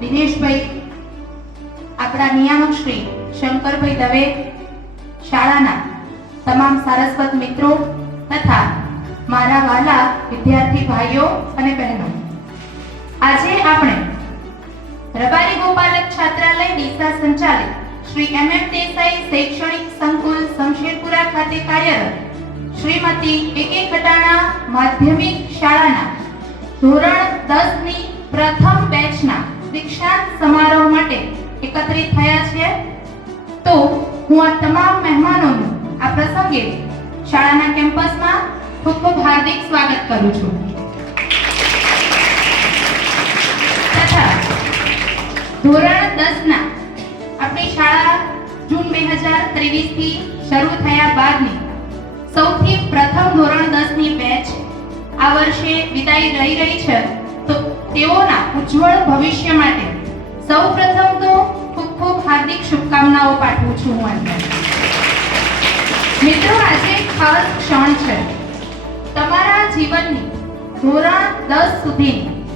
દિનેશભાઈ, આપણા નિયામક શ્રી શંકરભાઈ દવે, શાળાના તમામ સારસ્વત મિત્રો તથા મારા વાલા વિદ્યાર્થી ભાઈઓ અને બહેનો. આજે આપણે રબારી ગોપાલક છાત્રાલય ડીસા સંચાલિત શ્રી એમ એમ દેસાઈ શૈક્ષણિક સંકુલ શમશેરપુરા ખાતે કાર્યરત શ્રીમતી પીકે ખટાણા માધ્યમિક શાળાના ધોરણ દસની પ્રથમ બેચના દીક્ષાંત સમારોહ માટે એકત્રિત થયા છે. તો હું આ તમામ મહેમાનોનું આ પ્રસંગે શાળાના કેમ્પસમાં ખૂબ ખૂબ હાર્દિક સ્વાગત કરું છું. તથા ધોરણ 10 ના આપણી શાળા જૂન બે હજાર ત્રેવીસથી શરૂ થયા બાદની સૌથી પ્રથમ ધોરણ દસની બેચ આ વર્ષે વિદાય લઈ રહી છે. તેઓના ઉજ્જવળ ભવિષ્ય માટે સૌ પ્રથમ તો ખૂબ ખૂબ હાર્દિક શુભકામનાઓ પાઠવું છું હું અંદર. મિત્રો, આજે ખાસ ક્ષણ છે. તમારા જીવનની ધોરણ દસ સુધીની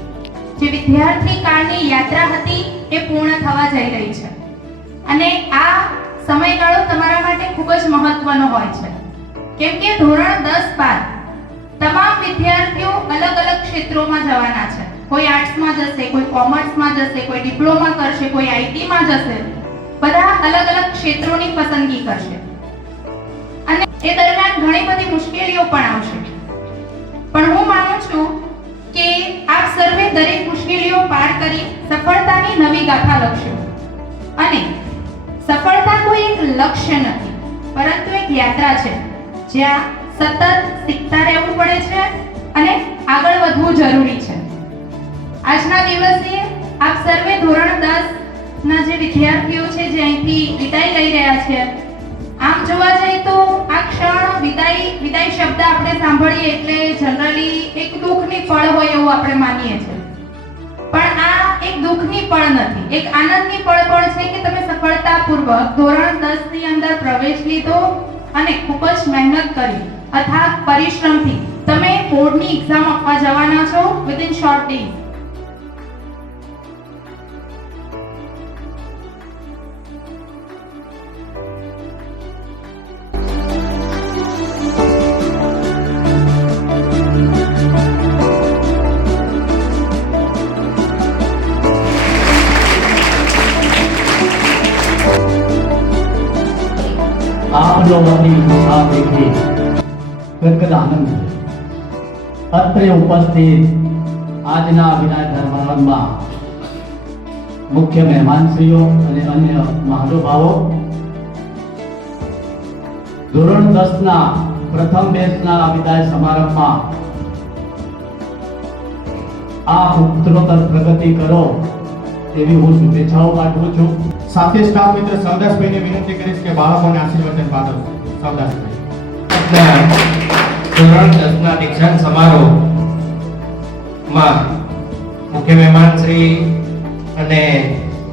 જે વિદ્યાર્થી કાળની યાત્રા હતી એ પૂર્ણ થવા જઈ રહી છે. અને આ સમયગાળો તમારા માટે ખૂબ જ મહત્વનો હોય છે. કેમ કે ધોરણ દસ બાદ તમામ વિદ્યાર્થીઓ અલગ અલગ ક્ષેત્રોમાં જવાના છે. કોઈ આર્ટ્સમાં જશે, કોઈ કોમર્સમાં જશે, કોઈ ડિપ્લોમા કરશે, કોઈ આઈટીમાં જશે, બધા અલગ અલગ ક્ષેત્રોની પસંદગી કરશે. અને એ દરમિયાન ઘણી બધી મુશ્કેલીઓ પણ આવશે. પણ હું માનું છું કે આપ સર્વે દરેક મુશ્કેલીઓ પાર કરી સફળતાની નવી ગાથા લખશો. અને સફળતા કોઈ એક લક્ષ્ય નથી, પરંતુ એક યાત્રા છે, જ્યાં સતત શીખતા રહેવું પડે છે અને આગળ વધવું જરૂરી છે. આજના દિવસે આપ સર્વે ધોરણ 10 ના જે વિદ્યાર્થીઓ છે જે અહીંથી વિદાય લઈ રહ્યા છે, આમ જોવા જઈએ તો આ ક્ષણ વિદાય વિદાય શબ્દ આપણે સાંભળીએ એટલે જનરલી એક દુઃખની પળ હોય એવું આપણે માનીએ છીએ. પણ આ એક દુઃખની પળ નથી, એક આનંદની પળ પણ છે કે તમે સફળતાપૂર્વક ધોરણ 10 ની અંદર પ્રવેશ લીધો અને ખૂબ જ મહેનત કરી, અથાગ પરિશ્રમથી તમે બોર્ડની એક્ઝામ આપવા જવાના છો વિધિન શોર્ટ ડેઝ વતી આ દેખી ગદગદ આનંદ અત્રે ઉપસ્થિત આજના વિદાય ધર્મમાં મુખ્ય મહેમાનશ્રીઓ અને અન્ય મહાનુભાવો. ધોરણ દસ ના પ્રથમ બેચના વિદાય સમારંભમાં આ ઉત્તરોત્તર પ્રગતિ કરો. એવી હું શુભેચ્છાઓ પાઠવું છું. સાથે સ્ટાફ મિત્ર સૌદાસભાઈને વિનંતી કરીશ કે બાળકોને આશીર્વચન પાઠવશે સૌદાસભાઈ આજના ધોરણ દસના દીક્ષાંત સમારોહમાં મુખ્ય મહેમાન શ્રી અને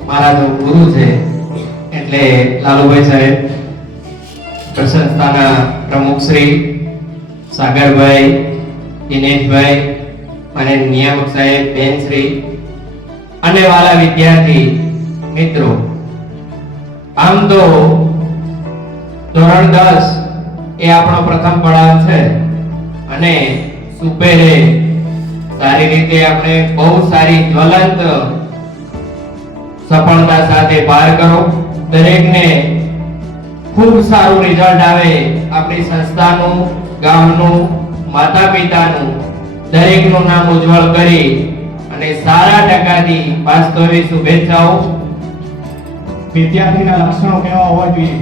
મારા જો ગુરુ છે, એટલે લાલુભાઈ સાહેબ પ્રશંસાના પ્રમુખ શ્રી સાગરભાઈ, દિનેશભાઈ અને નિયામક સાહેબ, બેન શ્રી અને વાલા વિદ્યાર્થી, મિત્રો, આમ તો ધોરણ દસ એ આપણો પ્રથમ પડાવ છે અને સુપેરે સારી રીતે આપણે બહુ સારી જ્વલંત સફળતા સાથે પાર કરો. દરેકને ખૂબ સારું રિઝલ્ટ આવે આપણી સંસ્થાનું, ગામનું માતા પિતાનું દરેકનું નામ ઉજ્જવળ કરી અને સારા ટકાની પાસ તો શુભેચ્છાઓ. વિદ્યાર્થીના લક્ષણો કેવા હોવા જોઈએ?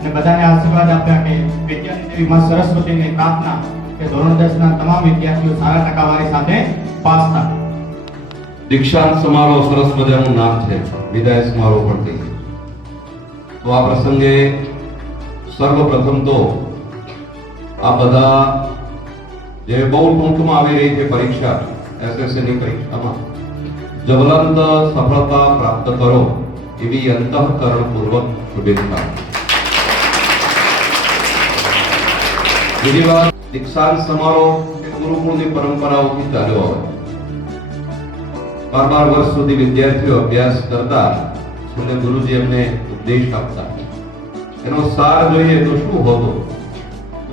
અને બધાને આશીર્વાદ આપ્યા કે વિદ્યાર્થી દેવી માં સરસ્વતીની પ્રાર્થના કે ધોરણ 10 ના તમામ વિદ્યાર્થીઓ સારા ટકાવારી સાથે પાસ થાય. દીક્ષાંત સમારોહ સરસ મજાનું નામ છે. વિદાય સમારોહ પરથી તો આ પ્રસંગે સર્વપ્રથમ તો આ બધા જે બહુ ટૂંકમાં આવી રહી છે પરીક્ષા એસએસસી ની પરીક્ષામાં જવલંત સફળતા પ્રાપ્ત કરો એવી અંતઃકરણ પૂર્વક શુભેચ્છા વાત, દીક્ષાંત સમારોહ ગુરુકુળની પરંપરાઓથી ચાલ્યો આવે. બાર બાર વર્ષ સુધી વિદ્યાર્થીઓ અભ્યાસ કરતા અને ગુરુજી એમને ઉપદેશ આપતા. એનો સાર જોઈએ તો શું હોતો?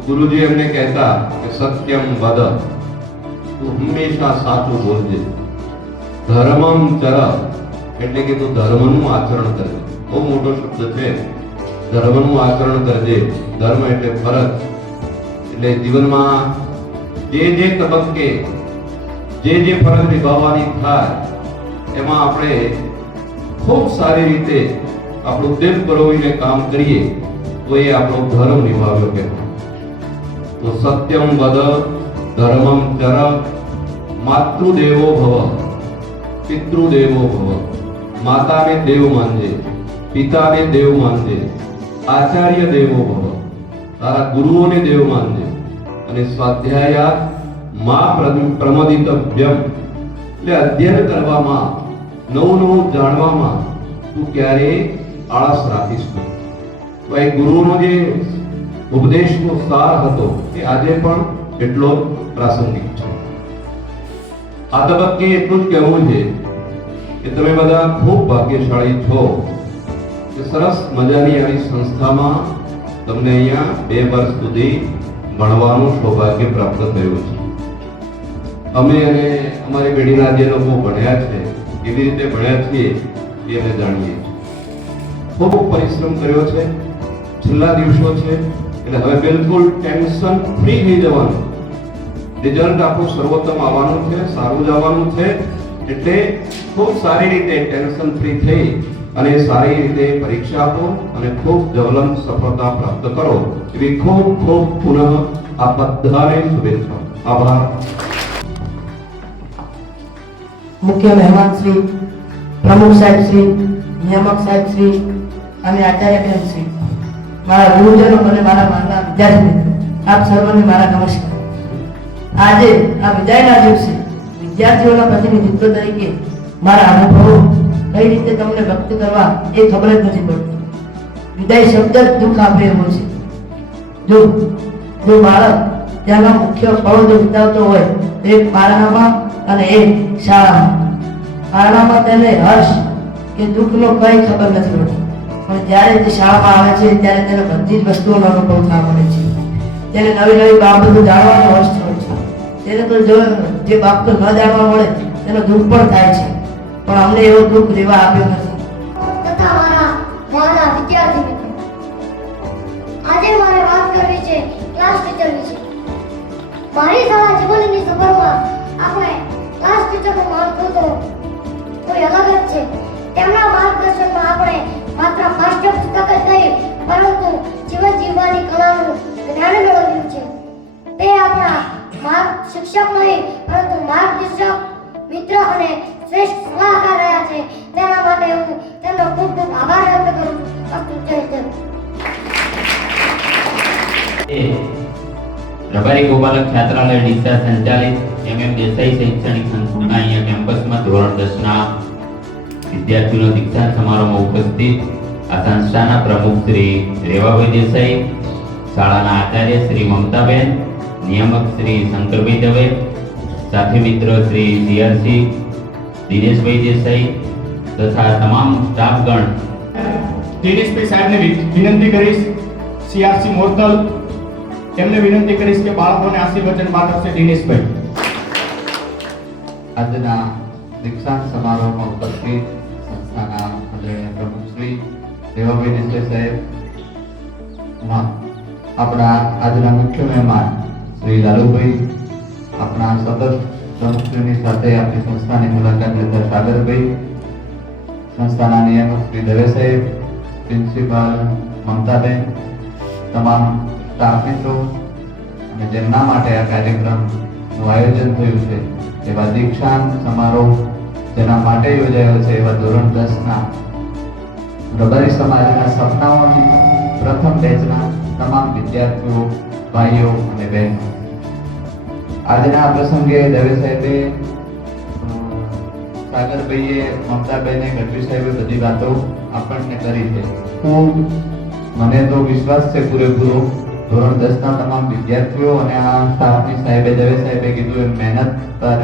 ગુરુજી એમને કહેતા કે સત્યમ વદ. હંમેશા સાચું બોલજે. ધર્મમ ચર, એટલે કે તું ધર્મનું આચરણ કરજે બહુ મોટો શબ્દ છે. ધર્મનું આચરણ કરજે. ધર્મ એટલે ફરજ. એટલે જીવનમાં જે જે તબક્કે, જે જે ફરજ નિભાવવાની થાય, એમાં આપણે ખૂબ સારી રીતે આપણું દિલ પરોવીને કામ કરીએ, તો એ આપણો ધર્મ નિભાવ્યો કહેવાય. તો સત્યમ વદ, ધર્મમ ચર માતૃદેવો ભવ, પિતૃદેવો ભવ, માતાને દેવ માનજે, પિતાને દેવ માનજે, આચાર્ય દેવો ભવ, તારા ગુરુઓને દેવ માનજે અને સ્વાધ્યાય મા પ્રમ- પ્રમદિતવ્યમ. એટલે અધ્યયન કરવામાં, નવું નવું જાણવામાં તું ક્યારેય આળસ રાખીશ નહીં. તો એ ગુરુનો જે ઉપદેશનો સાર હતો, એ આજે પણ એટલો પ્રાસંગિક. આ તબક્કે એટલું જ કહેવું છે કે તમે બધા ખૂબ ભાગ્યશાળી છો કે સરસ મજાની આવી સંસ્થામાં તમને અહીંયા બે વર્ષ સુધી ભણવાનું સૌભાગ્ય પ્રાપ્ત થયું છે. અમે અને અમારી પેઢીના જે લોકો ભણ્યા છે, કેવી રીતે ભણ્યા છીએ અમે જાણીએ ખૂબ પરિશ્રમ કર્યો છે, છેલ્લા દિવસો છે, એટલે હવે બિલકુલ ટેન્શન ફ્રી થઈ જવાનું. રિઝલ્ટ આપણું સર્વોત્તમ આવવાનું છે, સારું જ આવવાનું છે. એટલે ખૂબ સારી રીતે ટેન્શન ફ્રી થઈ અને સારી રીતે પરીક્ષા આપો અને ખૂબ જવલન સફળતા પ્રાપ્ત કરો. એવી ખૂબ ખૂબ પુનઃ આ બધાને શુભેચ્છા આભાર. મુખ્ય મહેમાન શ્રી, પ્રમુખ સાહેબ શ્રી, નિયામક સાહેબ શ્રી અને આચાર્ય બેન શ્રી. મારા ગુરુજનો અને મારા માનના વિદ્યાર્થી આપ સર્વને મારા નમસ્કાર. આજે આ વિદાયના દિવસે વિદ્યાર્થીઓના પ્રતિનિધિત્વ તરીકે મારા અનુભવો કઈ રીતે તમને વ્યક્ત કરવા એ ખબર જ નથી પડતી. વિદાય શબ્દ જ દુઃખ આપે એવો છે. જો જો બાળક ત્યાંના મુખ્ય પળો જો વિતાવતો હોય, તો એક પારણામાં અને એક શાળામાં. પારણામાં તેને હર્ષ કે દુઃખનો કઈ ખબર નથી પડતી. પણ જ્યારે તે શાળામાં આવે છે, ત્યારે તેને બધી જ વસ્તુઓનો અનુભવ થવા મળે છે. તેને નવી નવી બાબતો જાણવાનો હર્ષ તેને તો જો જે બાબતો ન જાણવા મળે તેનો દુઃખ પણ થાય છે. પણ અમને એવો દુઃખ લેવા આપ્યો નથી. આજે મારે વાત કરવી છે ક્લાસ ટીચર વિશે. મારી શાળા જીવનની સફરમાં આપણે ક્લાસ ટીચરનું મહત્વ તો કોઈ અલગ જ છે. તેમના માર્ગદર્શનમાં આપણે માત્ર પાઠ્ય પુસ્તક જ નહીં, પરંતુ જીવન જીવવાની કલાનું જ્ઞાન મેળવ્યું છે. માર્ગ શિક્ષક નહીં, પરંતુ માર્ગદર્શક, મિત્ર અને શ્રેષ્ઠ સલાહકાર રહ્યા છે. તેના માટે હું તેમનો ખૂબ ખૂબ આભાર વ્યક્ત કરું છું. જય જય. રબારી ગોપાલક છાત્રાલય ડીસા સંચાલિત એમએમ દેસાઈ શૈક્ષણિક સંસ્થાના અહીંયા કેમ્પસમાં ધોરણ દસના વિદ્યાર્થીઓનો દીક્ષાંત સમારોહમાં ઉપસ્થિત આ સંસ્થાના પ્રમુખ શ્રી રેવાભાઈ દેસાઈ, શાળાના આચાર્ય શ્રી મમતાબેન નિયામક શ્રી શંકરભાઈ દવે સાથી મિત્ર શ્રી જીઆરસી દિનેશભાઈ દેસાઈ તથા તમામ સ્ટાફગણ. દિનેશભાઈ સાહેબને વિનંતી કરીશ સીઆરસી મોરતલ તેમને વિનંતી કરીશ કે બાળકોને આશીર્વચન પાઠવશે દિનેશભાઈ. આજના દીક્ષાંત સમારોહમાં ઉપસ્થિત સંસ્થાના આદરણીય પ્રમુખ શ્રી દેવાભાઈ દેસાઈ સાહેબમાં આપણા આજના મુખ્ય મહેમાન શ્રી લાલુભાઈ આપણા સતત સંસ્થાની સાથે આપણી સંસ્થાની મુલાકાત લેતા સાગરભાઈ, સંસ્થાના નિયામક શ્રી દવે સાહેબ, પ્રિન્સિપાલ મમતાબેન, તમામ સ્ટાફ અને જેમના માટે આ કાર્યક્રમનું આયોજન થયું છે, એવા દીક્ષાંત સમારોહ જેના માટે યોજાયો છે, એવા ધોરણ દસના રબારી સમાજના સપનાઓની પ્રથમ બેચના તમામ વિદ્યાર્થીઓ, ભાઈઓ અને બહેનો. આજના આ પ્રસંગે દવે સાહેબે સાગરભાઈએ મમતાભાઈને ગઢવી સાહેબે બધી વાતો આપણને કરી છે. હું મને તો વિશ્વાસ છે પૂરેપૂરો. ધોરણ દસ ના તમામ વિદ્યાર્થીઓ અને આ સ્ટાફની સાહેબે દવે સાહેબે કીધું એમ મહેનત પર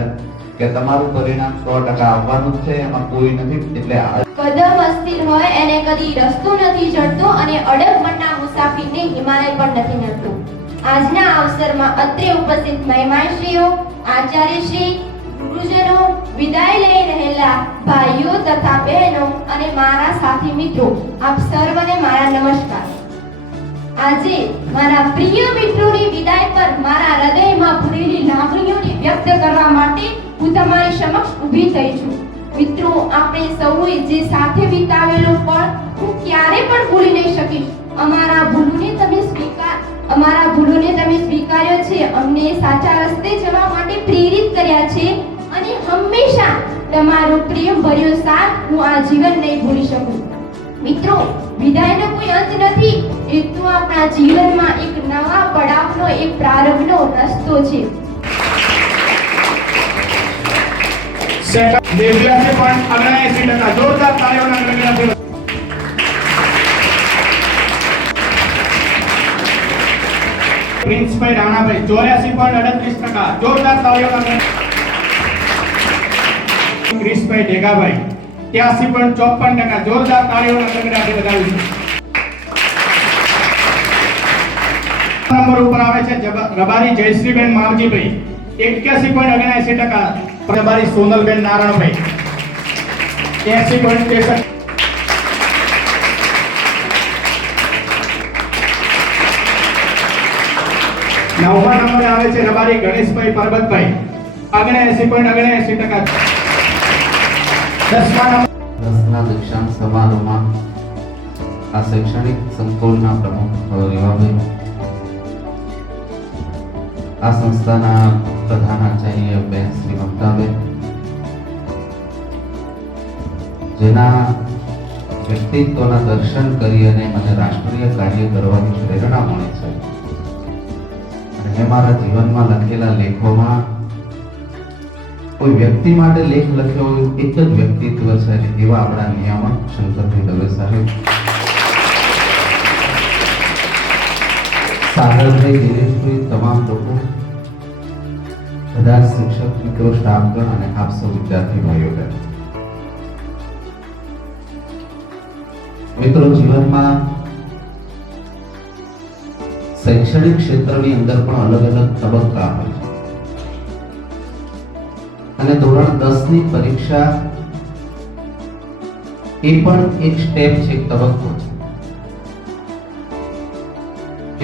કે તમારું પરિણામ સો ટકા આવવાનું છે એમાં કોઈ નથી એટલે કદમ અસ્થિર હોય એને કદી રસ્તો નથી ચડતો અને અડગ મનના મુસાફિરને હિમાલય પણ નથી નડતું આજના અવસરમાં અત્રે ઉપસ્થિત મહેમાનશ્રીઓ, આચાર્યશ્રી, ગુરુજનો, વિદાય લઈ રહેલા ભાઈઓ તથા બહેનો અને મારા સાથી મિત્રો, આપ સર્વને મારા નમસ્કાર. આજે મારા પ્રિય મિત્રોની વિદાય પર મારા હૃદયમાં ભરેલી લાગણીઓને વ્યક્ત કરવા માટે હું તમારી સમક્ષ ઊભી થઈ છું. મિત્રો, આપણે સૌએ જે સાથે વિતાવેલો પળ હું ક્યારે પણ ભૂલી નહીં શકીશ. અમારા ભૂલોને તમે સ્વીકાર અમારા ભૂલોને તમે સ્વીકાર્યો છે. અમને સાચા રસ્તે જવા માટે પ્રેરિત કર્યા છે અને હંમેશા તમારો પ્રેમ ભર્યો સાથ હું આ જીવન નહીં ભૂલી શકું. મિત્રો વિદાયનો કોઈ અંત નથી. એ તો આપણા જીવનમાં એક નવા પડાવનો, એક પ્રારંભનો રસ્તો છે. દેવવ્યાસે પણ અગ્નાએસી ટકા જોરદાર તાળીઓના ગણગણાટ રાણાભાઈ, ચોર્યાસી પોઈન્ટ અડત્રીસ ટકા, જોરદાર તાળીઓના ક્રિશભાઈ ઢેગાભાઈ, ત્યાસી પોઈન્ટ ચોપન ટકા, જોરદાર તાળીઓના વધાવ્યું છે. નંબર ઉપર આવે છે રબારી જયશ્રીબેન માવજીભાઈ એક્યાસી પોઈન્ટ ઓગણસી ટકા, રબારી સોનલબેન નારાયણભાઈ એસી પોઈન્ટ ત્રેસઠ નવમા નંબરે આવે છે રબારી ગણેશભાઈ પરબતભાઈ. ઓગણએસી પોઈન્ટ ઓગણએસી ટકા. દસમા દસના દીક્ષાંત સમારોહમાં આ શૈક્ષણિક સંકુલના પ્રમુખ રેવાભાઈ. આ સંસ્થાના પ્રધાન આચાર્ય બેન શ્રી મમતાબેન. જેના વ્યક્તિત્વના દર્શન કરી અને મને રાષ્ટ્રીય કાર્ય કરવાની પ્રેરણા મળે છે. મેં મારા જીવનમાં લખેલા લેખોમાં કોઈ વ્યક્તિ માટે લેખ લખ્યો એક જ વ્યક્તિત્વ છે એવા આપણા નિયામક શંકરભાઈ દવે સાહેબ. સાગરભાઈ, દિનેશભાઈ, તમામ લોકો, બધા શિક્ષક મિત્રો, સ્ટાફગણ અને આપ સૌ વિદ્યાર્થી ભાઈઓ મિત્રો, જીવનમાં શૈક્ષણિક ક્ષેત્રની અંદર પણ અલગ અલગ તબક્કા હોય છે. અને ધોરણ 10 ની પરીક્ષા એ પણ એક સ્ટેપ છે, એક તબક્કો છે.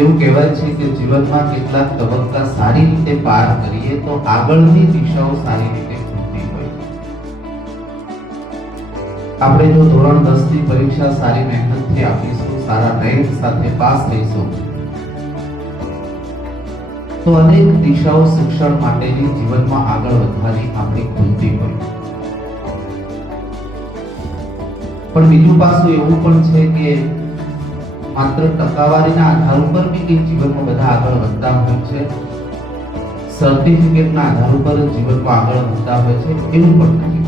એવું કહેવાય છે કે જીવનમાં કેટલાક તબક્કા સારી રીતે પાર કરીએ તો આગળની દિશાઓ સારી રીતે આપણે જો ધોરણ દસની પરીક્ષા સારી મહેનતથી આપીશું, સારા રેન્ક સાથે પાસ થઈશું તો અનેક દિશાઓ શિક્ષણ માટેની જીવનમાં આગળ વધવાની આપણે ખુલતી હોય. પણ બીજું પાસું એવું પણ છે કે માત્ર ટકાવારીના આધાર ઉપર બી જીવનમાં બધા આગળ વધતા હોય છે. સર્ટિફિકેટના આધાર ઉપર જીવનમાં આગળ વધતા હોય છે, એવું પણ નથી.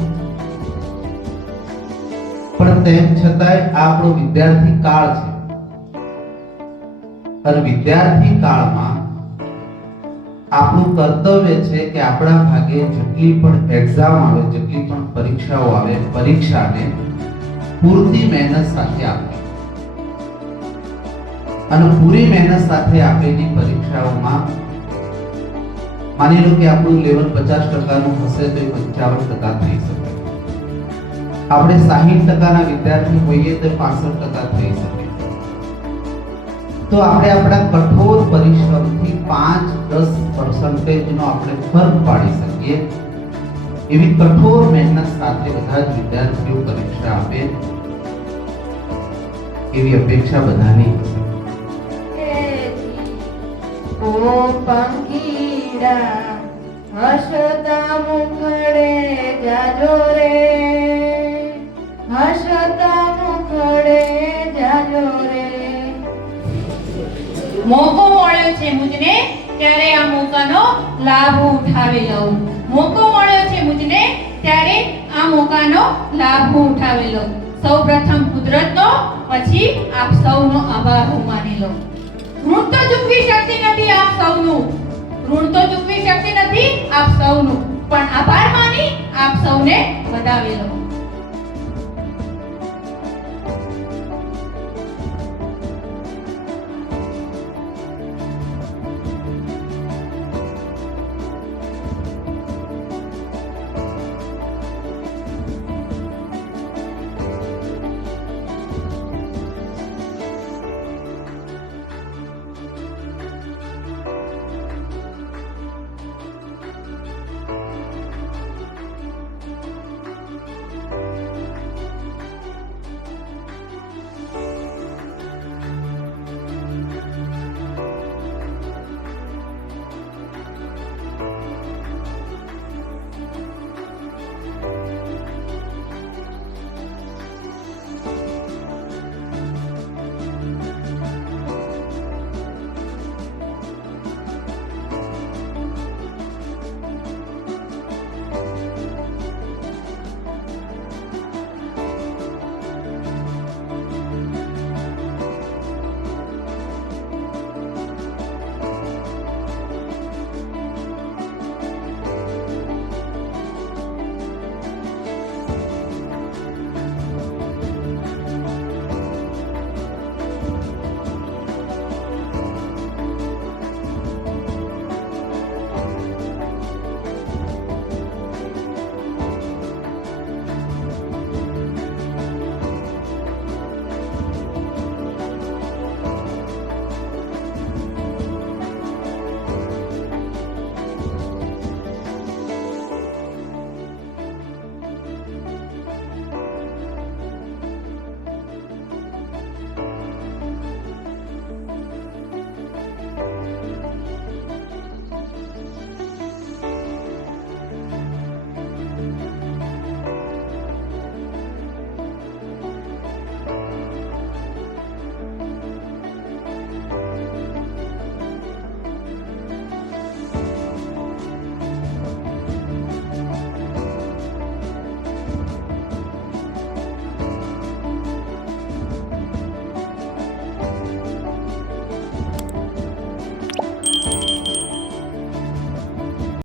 પણ તેમ છતાંય આ આપણો વિદ્યાર્થી કાળ છે. અને વિદ્યાર્થી કાળમાં આપણું કર્તવ્ય છે કે આપણા ભાગે જેટલી પણ એક્ઝામ આવે, જેટલી પણ પરીક્ષાઓ આવે, પરીક્ષાને પૂરતી મહેનત સાથે આપવી અને પૂરી મહેનત સાથે આપેલી પરીક્ષાઓમાં માની લો કે આપણું લેવલ પચાસ ટકાનું હશે તો એ પંચાવન ટકા થઈ શકે. આપણે સાહીઠ ટકાના વિદ્યાર્થી હોઈએ તો પાસઠ ટકા થઈ શકે. તો આપણે આપણા કઠોર પરિશ્રમથી પાંચ, દસ પર્સન્ટેજનો આપણે ફરક પાડી શકીએ. એવી કઠોર મહેનત સાથે બધા જ વિદ્યાર્થીઓ પરીક્ષા આપે. એવી અપેક્ષા બધાની. હશે ઓ પંખીડા, હસતા મુખડે જાજો રે. હસતા મુખડે જાજો રે. મોકો મળ્યો છે મુજને, ત્યારે આ મોકાનો લાભ ઉઠાવી લઉં. મોકો મળ્યો છે મુજને, ત્યારે આ મોકાનો લાભ ઉઠાવી લઉં. સૌ પ્રથમ કુદરતનો, પછી આપ સૌનો આભાર હું માની લઉં. ઋણ તો ચૂકવી શકતી નથી આપ સૌનું. ઋણ તો ચૂકવી શકતી નથી આપ સૌનું. પણ આભાર માની આપ સૌને વધાવેલો